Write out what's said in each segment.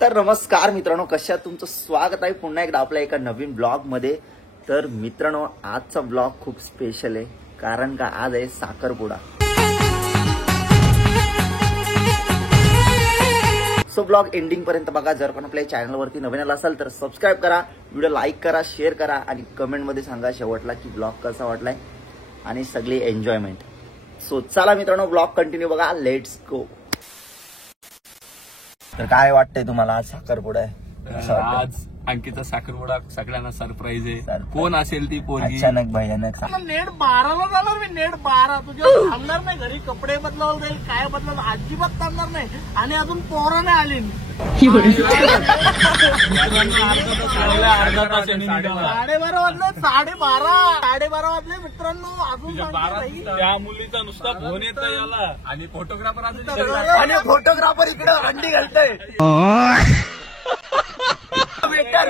तर नमस्कार मित्रांनो, कशा तुमचं स्वागत आहे पुन्हा एकदा आपल्या एका नवीन ब्लॉग मध्ये। तर मित्रांनो, आजचा ब्लॉग खूप स्पेशल आहे, कारण का आज आहे साखरपुडा। सो ब्लॉग एंडिंग पर्यंत बघा। जर पण आपल्या चॅनल वरती नवीन आला असाल तर सबस्क्राइब करा, व्हिडिओ लाईक करा, शेअर करा आणि कमेंट मध्ये सांगा शेवटला की ब्लॉग कसा वाटलाय आणि सगळी एन्जॉयमेंट। सो चला मित्रांनो, ब्लॉग कंटिन्यू बघा, लेट्स गो। तर काय वाटतंय तुम्हाला, आज साखरपुडा आहे? आज अंकिता साखरपुडा सगळ्यांना सरप्राईज आहे। कोण असेल ती पोरगी? अचानक भयानक। नेट 12ला जाणार मी, नेट 12 तुझ्या थांबणार नाही, घरी कपडे बदलावं जाईल, काय बदलावं अजिबात थांबणार नाही। आणि अजून पोरं नाही आली, 12:30 वाजले, 12:30 वाजले मित्रांनो, अजून त्या मुलीचा नुसता फोन येत याला आणि फोटोग्राफर आणि फोटोग्राफर इकडे हंडी घालतोय। वेटर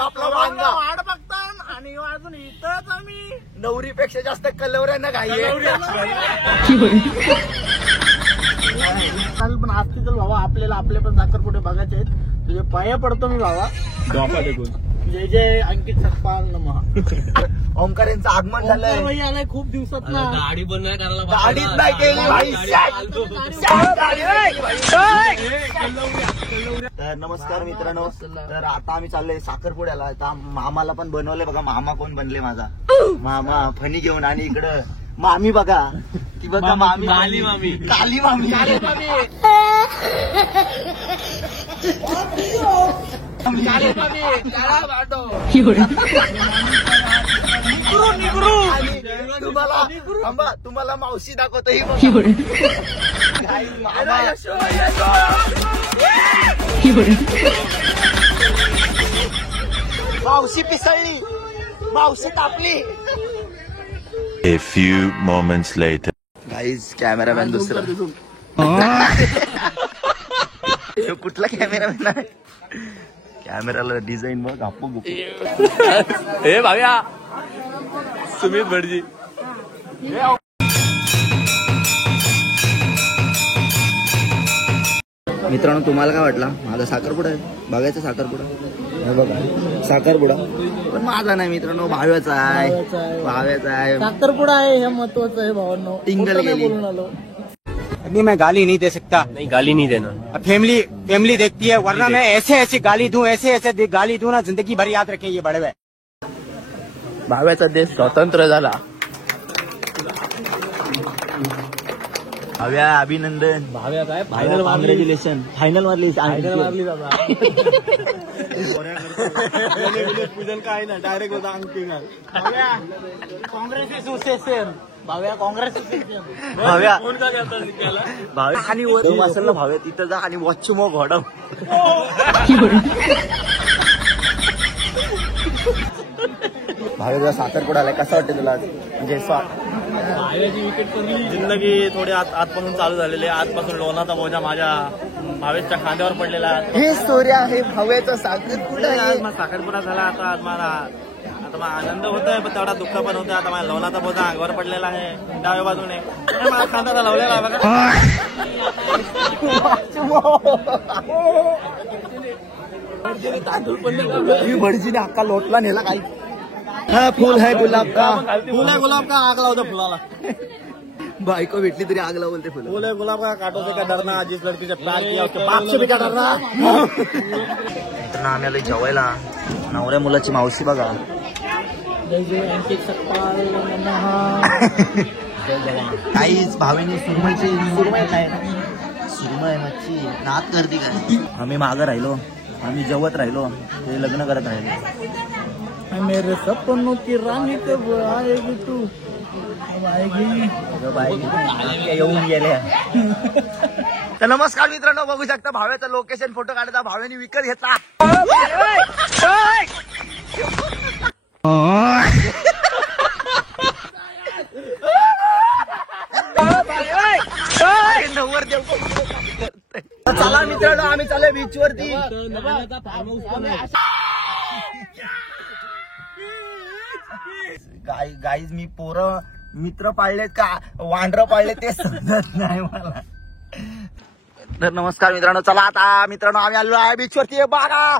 आपला वांगा वाट बघतात आणि अजून इथंच आम्ही नवरीपेक्षा जास्त कलवऱ्यांना घाई आहे। चाल पण असती तर भावा, आपल्याला आपले पण साखरपुडे बघायचे आहेत। तुझे पाया पडतो मी भावा। जय जय अंकित सकपाल नमः। ओंकार यांचं आगमन झालंय। भाई आलाय खूप दिवसात ना। गाडी पण नाही करायला गाडीच नाही केली भाई। तर नमस्कार मित्रांनो, तर आता आम्ही चाललोय साखरपुड्याला। आता मामाला पण बनवलंय बघा, मामा कोण बनले माझा मामा फणी घेऊन। आणि इकडं मामी बघा, ती बघा मामी, काली मामी, काली मामी। तुम्हाला मावशी दाखवतो ही मावशी पिसळली, मावशी तापली। A few moments later. Guys cameraman दुसरा कुठला कॅमेरामॅन आहे? कॅमेराला डिझाईन बघ, आपू हे भाव्या सुमित भटजी। मित्रांनो, तुम्हाला काय वाटला माझा साखरपुडा आहे? बघायचा साखरपुडा, हे बघा साखरपुडा, पण माझा नाही मित्रांनो, भाव्याचा आहे, भाव्याचा आहे। साखरपुडा आहे हे महत्वाचं आहे भावांनो। टिंगल गेली। बोलून आलो। नहीं, मैं गाली नहीं दे सकता। नहीं, गाली नहीं देना। फैमिली देखती है, वरना मैं ऐसे गाली दूं, ऐसे गाली दूं ना, जिंदगी भर याद रखें ये बड़े हुए। भाव्याचा देश स्वतंत्र झाला। भाव्या अभिनंदन। भाव्या काय कॉंग्रॅच्युलेशन, फायनल मारली बाबा। पूजन काय ना, डायरेक्ट होता Ankit. Congress association, Bhavya Congress association. Bhavya phone का करतात त्याला? भाव्या आणि वर असेल ना, भाव्या तिथं जा आणि वॉच मग घोडव। भाव्याचा साखरपुडा आलाय, कसा वाटतं तुला? म्हणजे भाव्याची विकेट पडली। जिंदगी थोडी आतपासून चालू झालेली आहे। आजपासून लोणाचा बोजा माझ्या भावेशच्या खांद्यावर पडलेला आहे। हे स्टोरी आहे भाव्याचा साखरपुडा आज आहे। माझा साखरपुडा झाला। आता मला आनंद होतोय, पण तेवढा दुःख पण होतोय। आता माझ्या लोणाचा बोजा अंगावर पडलेला आहे डाव्या बाजूने, माझा खांद्याला लावलेला आहे बघा। ही भटजीने हक्का लोटला नेला काही। हा फुल है गुलाब का, फुल है गुलाब का, आग लावतो फुलाला। बायको भेटली तरी आग लावल ते फुल। फुल है गुलाब का, काटो से क्या डरना, जिस लड़की से प्यार किया उसके बाप से भी क्या डरना। तर आम्ही आलोय जेवायला। नवऱ्या मुलाची मावशी बघा। जय जय अंकित सकपाल नमः। काहीच भावेने सुरमई काय, सुरमई मच्छी नात करते काय। आम्ही मागं राहिलो, आम्ही जेवत राहिलो, ते लग्न करत राहिले। मेरे सपनों की रानी कब आएगी तू, कब आएगी? येऊन गेले। तर नमस्कार मित्रांनो, बघू शकता भाव्याचा लोकेशन फोटो काढता भाव्याने विकत घेतला। चला मित्रांनो, आम्ही चालू बीच वरती। गाईज मी पोरं मित्र पाळलेत का वांढरं पाळले ते समजत नाही मला। तर नमस्कार मित्रांनो, चला आता मित्रांनो आम्ही आलेलो आहे बीचवरती. बघा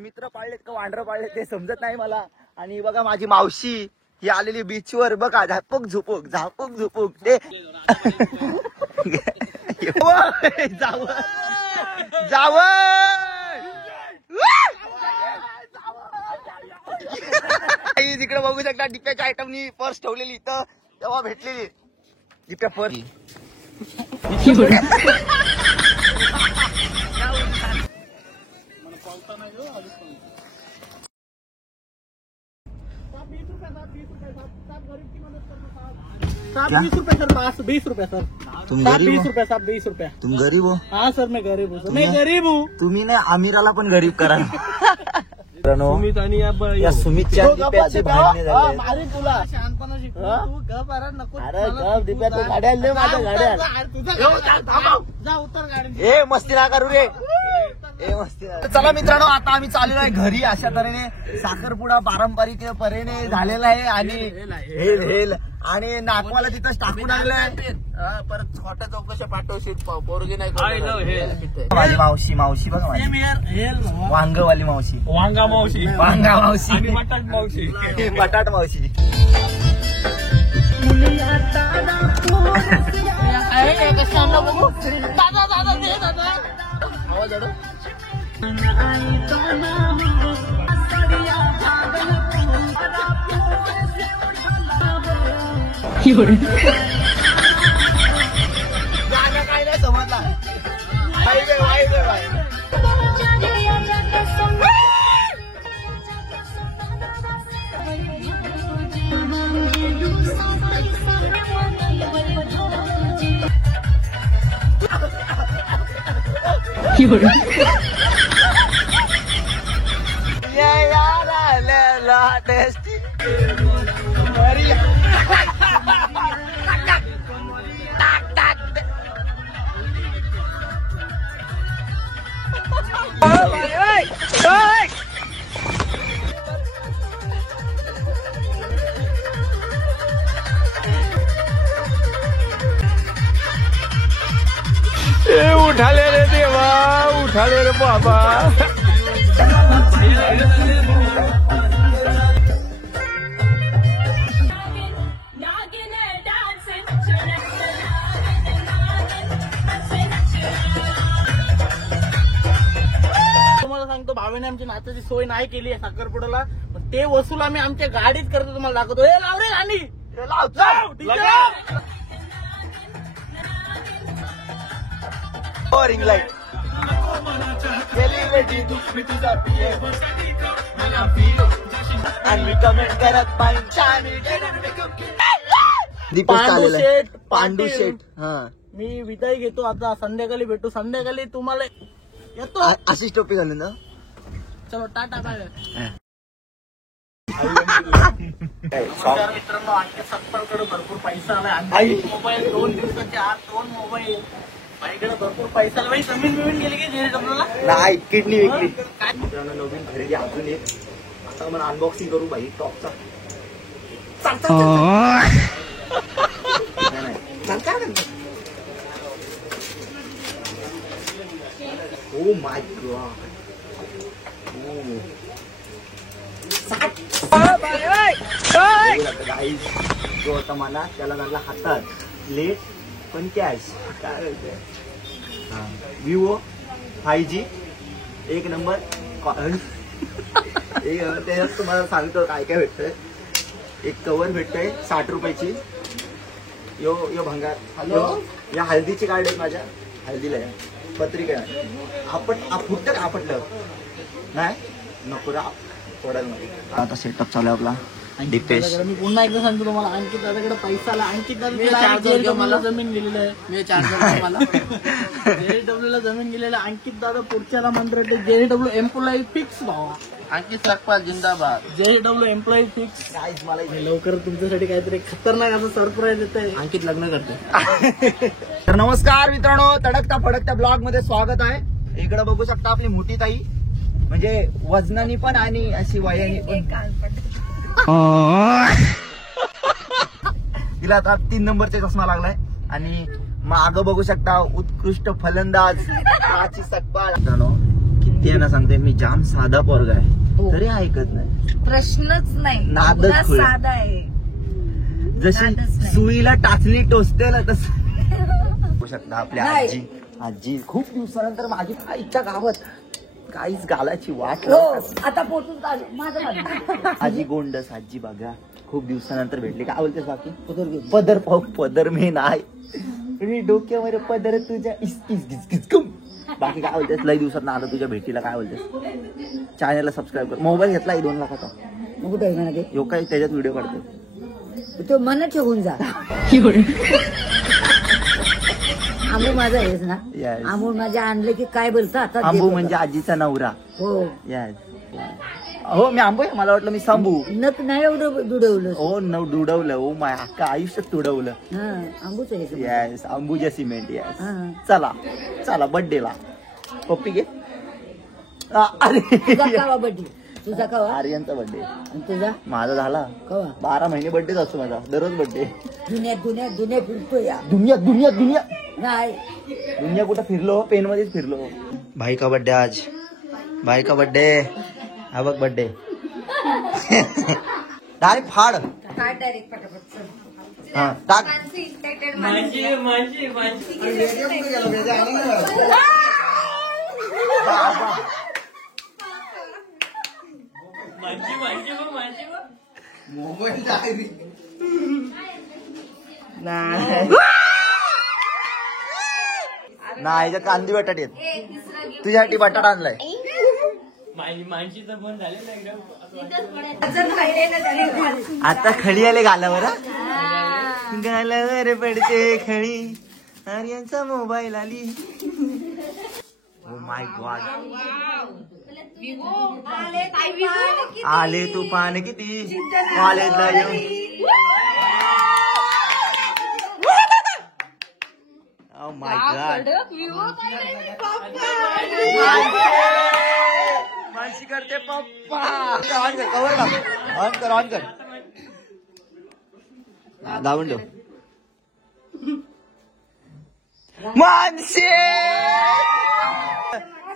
मित्र पाळलेत का वांढरं पाळलेत ते समजत नाही मला. आणि बघा माझी मावशी ही आलेली बीचवर, बघा झापूक झुपूक झापूक झुपूक ते जाव जाव तिकडे बघू शकता डिप्याच्या आयटमनी पर्स ठेवलेली इथं तेव्हा भेटलेली डिप्या पर्स. साहब 20 रुपए सर, 20 रुपए सर. तुम साहब गरीब 20 हो? रुपए, साहब 20 रुपए. तुम गरीब हो? हाँ सर मैं गरीब हूँ सर, मैं गरीब हूँ. तुम्ही नाही आमिराला पण गरीब करा. मित्रांनो आणि या सुमितच्या तो दिप्याचे गप्पा भांडणे दिप्या, झाले. मारी तुला शहाणपणा शिकवतो तू. गप अरे नको. अरे गप दिप्या, तू गाड्या आणले माझ्या गाड्या. जा उतर गाडी. ए मस्ती ना करू रे, ए मस्ती ना. चला मित्रांनो, आता आम्ही चाललेलो आहे घरी. अशा तऱ्हेने साखरपुडा पारंपरिक परीने झालेला आहे आणि हेल हेल आणि नागवाला तिथंच टाकून आणलंय. परत खोट्या चौकशा पाठवशील पोरगी नाही I love हेल. माझी मावशी मावशी बघा माझी वांगवाली मावशी, वांगा मावशी वांगा मावशी आणि बटाट मावशी. बटाट मावशी. बघू दादा दादा दे दादा आवाज अडो. गाणं काय नाही समजला. Highway highway highway. ये यार आलेला टेस्टी. उठाले रे देवा, उठाले रे बाबा. तुम्हाला सांगतो, भावेने आमची नाचाची सोय नाही केली आहे साखरपुड्याला. पण ते वसूल आम्ही आमच्या गाडीत करतो, तुम्हाला दाखवतो. हे लाव रे गाणी. रिंग लाईट आणि कमेंट करत पांडू शेठ, पांडू पाटील. शेठ. हा मी विदाई घेतो आता. संध्याकाळी भेटू. संध्याकाळी तुम्हाला येतो. अशीच टोपी घालून ना. चलो टाटा बाय. काय मित्रांनो, आणखी सत्तांकडे भरपूर पैसा आलाय. मोबाईल 2 दिवसाच्या आत 2 मोबाईल. माझ्याकडे भरपूर पैसा आला. जमीन बिमीन गेली की JW ला. नाही किडनी विकली. मित्रांनो नवीन खरेदी अजून एक. आता मला अनबॉक्सिंग करू भाई टॉपचा. Oh my God. जो होता मला त्याला लागला हातात लेट पण कॅश. काय बोलते विवो 5G 1 नंबर. त्याच्यात तुम्हाला सांगतो काय काय भेटतंय. एक कवर भेटतंय 60 रुपयाची. यो यो भंगार. हॅलो, या हळदीची कार्ड आहेत माझ्या. हळदीला आहे पत्रिका. फुटत का आपटलं नाही नको रा पडायला. आता सेटअप चालू आहे आपला. डिपेश मी पुन्हा एकदा सांगतो तुम्हाला, अंकित दादाकडे पैसा आला. अंकित दादा मला जमीन गेलेलं आहे. मी चार्जर मला JW ला जमीन गेलेलं आहे. अंकित दादा पुढच्याला म्हणतो JW एम्प्लॉई फिक्स भावा. अंकित सकपाल जिंदाबाद. JW employee fix. मला लवकर तुमच्यासाठी काहीतरी खतरनाक असं सरप्राईज येत आहे. अंकित लग्न करते. तर नमस्कार मित्रांनो, तडकता फडकता ब्लॉग मध्ये स्वागत आहे. इकडे बघू शकता आपली मोठी ताई, म्हणजे वजनानी पण आणि अशी वयानी पण. तिला आता 3 नंबरचा चष्मा लागलाय आणि मागं बघू शकता उत्कृष्ट फलंदाज प्राची सकपाळ. मित्रांनो, किती आहे ना सांगते मी, जाम साधा पोरगा आहे तरी ऐकत नाही. प्रश्नच नाही, नादच मुलगा खुळा. साधा आहे. जशी नादच नाही. सुईला टाचणी टोचते ना तस बघू शकता आपल्या नाही. आजी खूप दिवसानंतर माझी आईच्या गावात काहीच गालाची वाट हो, आता पोटून चालू माझं माझं. आजी गोंडस आजी बघा खूप दिवसानंतर भेटली. काय बोलतेस बाकी? पदर पाहू पदर मी नाही डोक्यावर पदर तुझ्या बाकी काय बोलतेस? लई दिवसात आलं तुझ्या भेटीला. काय बोलतेस? चॅनलला सबस्क्राईब कर. मोबाईल घेतला 2 लाखाचा. यो काय त्याच्यात व्हिडिओ काढतो तो मन ठेवून जा. आंबू माझा आहेस ना. Yes. आंबू माझ्या आणले की काय बोलतं आता. आंबू म्हणजे आजीचा नवरा. हो, यस हो मी आंबू आहे. मला वाटलं मी सांबू. नक नाही एवढं दुडवलं. ओ न दुडवलं. ओ माय अख्खा आयुष्य तुडवलं. हा, आंबूच आहे ते. Yes Ambuja cement. येस हा. चला चला बर्थडेला पप्पी घे. अरे तुझा कावा बड्डी, तुझा कावा आर्यनचा बर्थडे. आणि तुझा माझा झाला कवा. 12 महिने बर्थडेच असतो माझा. दररोज बर्थडे. दुनिया फिरतो या. दुनिया दुनिया दुनिया नाही दुनिया कुठं फिरलो? पेन मध्येच फिरलो. भाई का बर्थडे आज. भाई का बर्थडे. हा बघ बर्थडे. डायरेक्ट फाड. काय डायरेक्ट पटापट हा टाक. नाही याच्यात कांदी बटाटे आहेत. तुझ्यासाठी बटाटा आणलाय. आता खळी आले गालावर. गालावर पडते खळी. आर्यनचा मोबाईल आली. Oh my God. आले तुफान किती कॉलेजला येऊन. Oh my God. मानसी करते पप्पा. ऑन कर कवर लाव. ऑन कर ऑन कर. दाबून ठेव. मानसी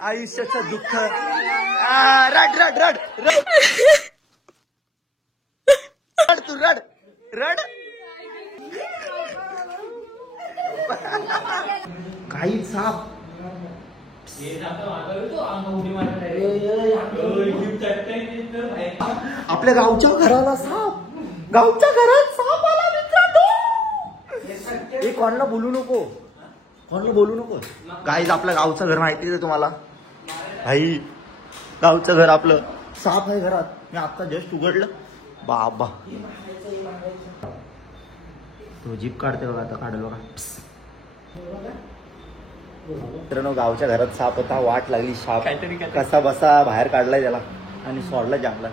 आयुष्याचं दुःख. रड रड रड रड रड तू रड रड. काही साप. आपल्या गावच्या घराला साप. गावच्या घरात साप आला मित्रांनो. हे कोणाला बोलू नको. कोणाला बोलू नको. गाईज आपलं गावचं घर माहिती आहे तुम्हाला. भाई गावचं घर आपलं. साप आहे घरात. मी आता जस्ट उघडलं. बाबा तो जीप काढते बघा. आता काढलं बघा. मित्रांनो गावच्या घरात साप होता. वाट लागली. साप कसा बसा बाहेर काढलाय त्याला आणि सोडला जंगलात.